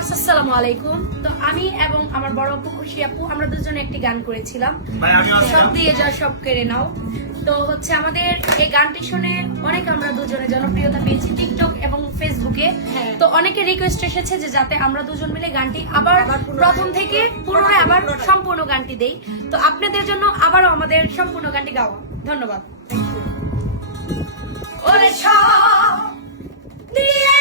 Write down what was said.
Viewers আসসালামু আলাইকুম। তো আমি এবং আমার বড় আপু খুশি আপু আমরা দুজনে একটি গান করেছিলাম, সব দিয়ে যা সব কেড়ে নাও। তো হচ্ছে আমাদের এই গানটি শুনে অনেক আমরা দুজনে জনপ্রিয়তা পেয়েছি টিকটক এবং ফেসবুকে। তো অনেকে রিকোয়েস্ট এসেছে যে যাতে আমরা দুজন মিলে গানটি আবার প্রথম থেকে পুনরায় আবার সম্পূর্ণ গানটি দেই। তো আপনাদের জন্য আবারও আমাদের সম্পূর্ণ গানটি গাওয়া। ধন্যবাদ। ওরে সব দিয়ে